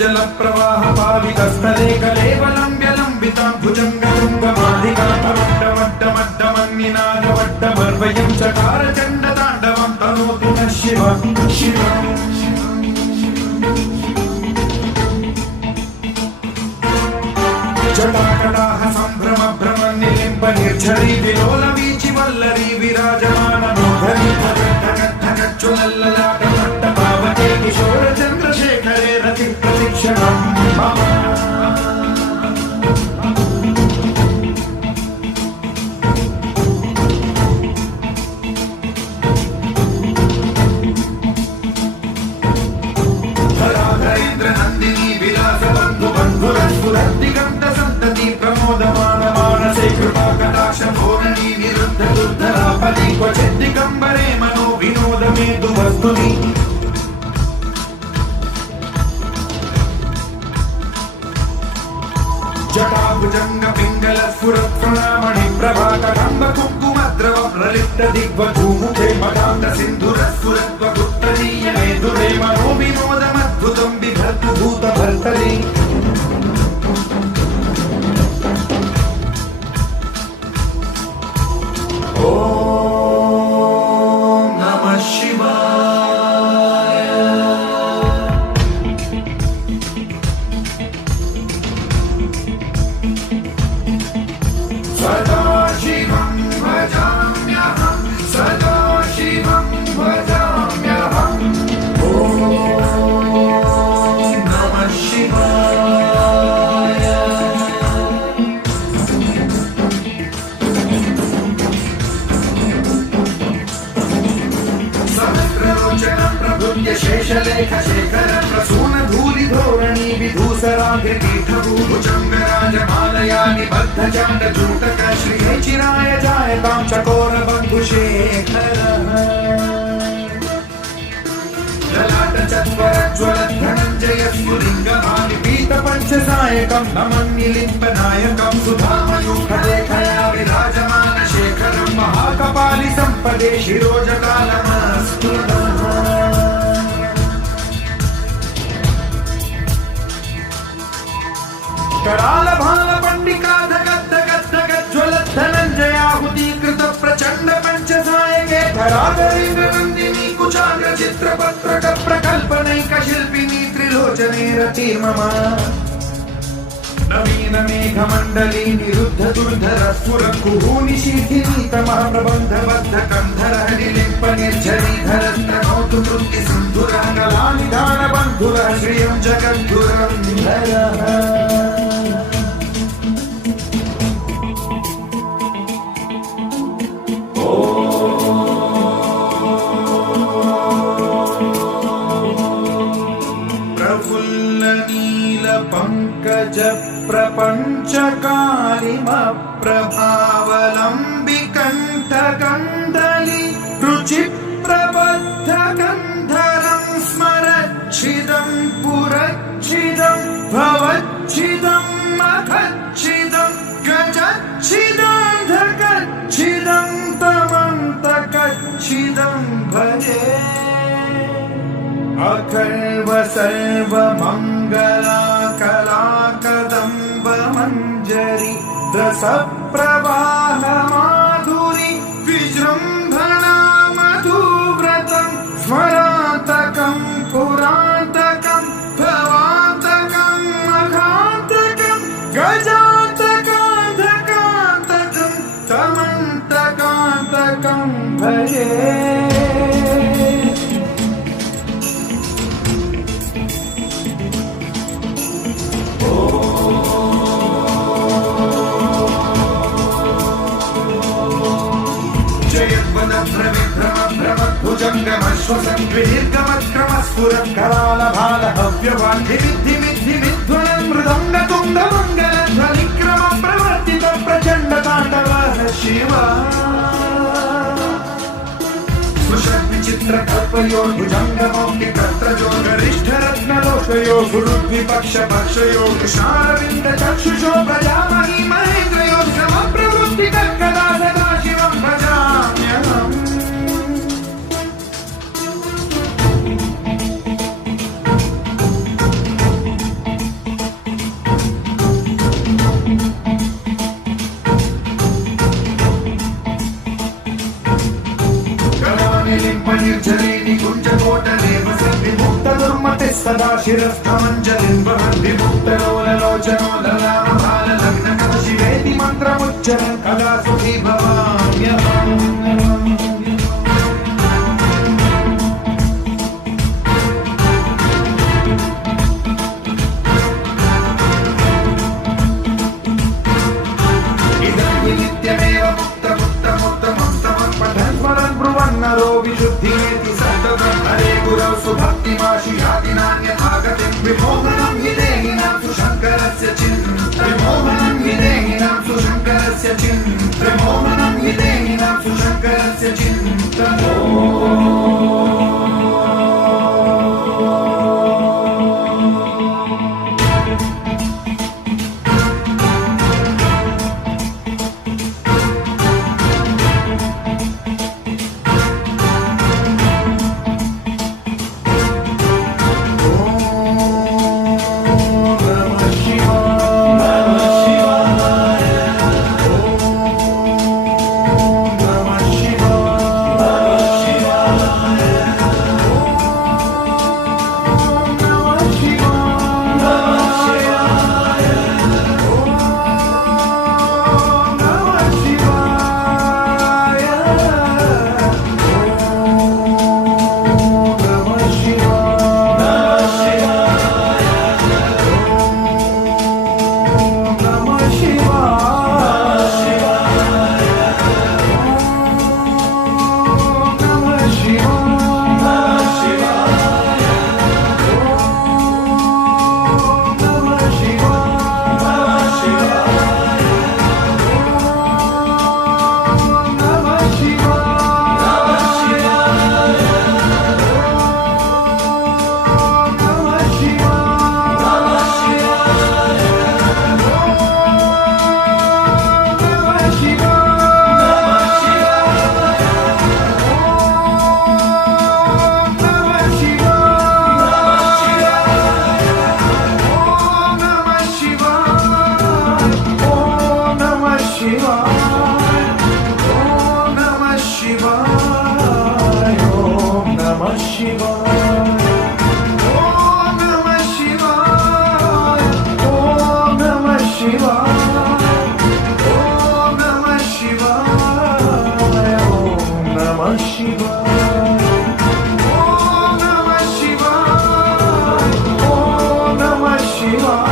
जल प्रवाह पावितस्थले कलेवलम्ब्यलम्बितां भुजङ्गतुङ्गमालिकामट्टमट्टमट्टमन्निनादवट्टमर्वयं चकार चण्डताण्डवं तनोतु नः शिवं शिवम् जटाकटाह सम्भ्रम भ्रम निलिम्ब निर्झरी विलोल वीचि वल्लरी विराजमान नोधरी धगद्धगज्ज्वलल्ललाट भट्ट पावके किशोर चन्द्रशेखरे रति प्रतीक्षणं मम धराधरेन्द्र नन्दिनी विलास बन्धु बन्धुरस्फुरद्दिगन्त सन्तति प्रमोदमान मानसे कृपा कटाक्ष धोरणी विरुद्ध दुर्धरापदि क्वचित् दिगम्बरे मनो विनोद मेदु वस्तुनि जटाभुजंग पिंगल स्फुरत् प्रणमणि प्रभा कदम्ब कुङ्कुमद्रवं ललित दिग्वधूमुखे मदान्त सिन्धुरस्फुरत् वपुत्तरीय मेधुरे मनो विनोदमद्भुतं बिभर्तु भूतभर्तरि ॐ नमः शिवाय सदाशिवं भजाम्यहं सदाशिवं भजाम्यहम् ॐ नमः शिवाय सहस्रलोचनं प्रभृत्य शेषलेख शेखर प्रसून धूलि धोरणी विधूसराग्रपीठभूभुजङ्गराजमालया निबद्ध चाण्ड जूटक श्रिये चिराय जायतां चकोर बन्धुशेखरः ललाट चत्वरज्ज्वल धनञ्जय स्फुलिङ्गमानि पीत पञ्चसायकं नमन्निलिम्बनायकं सुधामयूखलेखया विराजमान शेखरं महाकपालि सम्पदे शिरोजकालमस्तु कराल भाल पंडिका धगद् धगद् धगद् ज्वलत् धनञ्जयाहुतीकृत प्रचण्ड पञ्चसायके धराधरेन्द्र नन्दिनी कुचाग्र चित्रपत्रक प्रकल्पनैक शिल्पिनी त्रिलोचने रतिर्मम नवीन मेघमण्डली निरुद्ध दुर्धर स्फुर कुहूनि शीर्षिनी तमः प्रबन्ध बद्ध कन्धर निलिम्प निर्झरी धरस्तनोतु कृत्ति सिन्धुरः कलानिधान बन्धुरः श्रियं जगद्धुरं धरः पंकज प्रपञ्चकारिमप्रभावलम्बिकण्ठकन्दली रुचिप्रबद्धकन्धरं स्मरच्छिदं पुरच्छिदं भवच्छिदं मखच्छिदं गजच्छिदं धगच्छिदं तमन्तकच्छिदं भजे अखर्व सर्वमङ्गला कला कदम्ब मञ्जरी रस प्रवाह माधुरी विजृम्भणा मधुव्रतं स्मरातकं पुरातकं भवातकं मघातकं गजातकान्तकान्तकं तमन्तकान्तकं भजे भुजङ्गमश्वसंविदीर्घमक्रमस्फुरत् करालभालहव्यवान्धिमिद्धिमिद्धिमिद्धुनं मृदङ्गतुङ्गमङ्गलध्वनिक्रम प्रवर्तित प्रचण्डताण्डवः शिव सुषद्विचित्रकल्पयोर्भुजङ्गमौक्तिकर्त्रयो गरिष्ठरत्नलोकयो गुरुद्विपक्षपक्षयो कृष्णारविन्दचक्षुषो प्रजामहि महेन्द्रयो समप्रवृत्तिकर्कदा सदा शिवं भजाम्यहम् సమ్మతి సదా శిరస్థమంజలిం వహంతి ముక్తలోలలోచనో లలామహాలగ్న శివేతి మంత్రముచ్చరం కదా సుఖీ భవామ్యహం. నిత్యమేవ ముక్తముత్తమం పఠన్ స్మరన్ బ్రువన్నరో విశుద్ధేతి సతతం హరే గురౌ సుభక్తిమాశు యాతి నాన్యథాగతిం విమోహనం हि దేహినాం సుశంకరస్య చింత విమోహనం हि దేహినాం సుశంకరస్య చింత విమోహనం हि దేహినాం సుశంకరస్య చింత. Shiva.